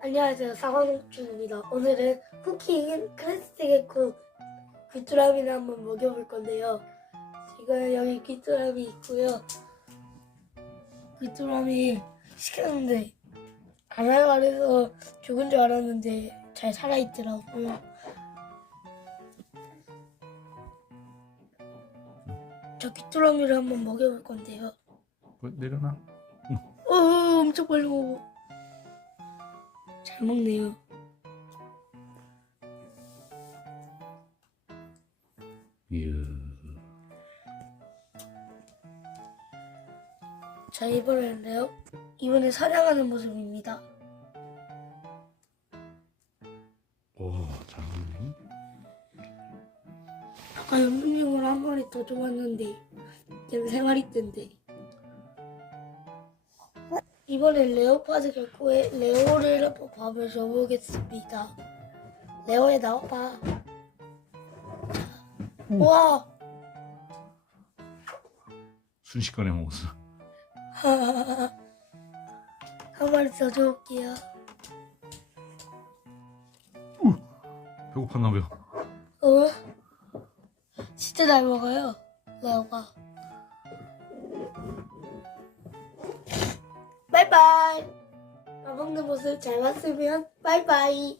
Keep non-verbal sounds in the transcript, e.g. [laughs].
안녕하세요. 사과농준입니다. 오늘은 클래식 에코 귀뚜라미를 한번 먹여볼 건데요. 지금 여기 귀뚜라미 있고요. 귀뚜라미 시켰는데 아날발에서 죽은 줄 알았는데 잘 살아있더라고요. 저 귀뚜라미를 한번 먹여볼 건데요. 뭐, 내려놔. 어 엄청 빨리 먹어 잘 먹네요 이야. 자 이번에는요 이번에 사냥하는 모습입니다 오, 잘 먹네. 아까 연분용으로 한 마리 더 좋았는데 지금 세 마리 뜬데 이번엔 레오파드 결코에 레오를 한번 밥을 줘보겠습니다 레오에 나와봐 자, 우와 순식간에 먹었어. [laughs] 한 마리 더 줘볼게요 배고팠나 봐. 어? 진짜 잘 먹어요 레오가 먹는 모습 잘 봤으면 바이바이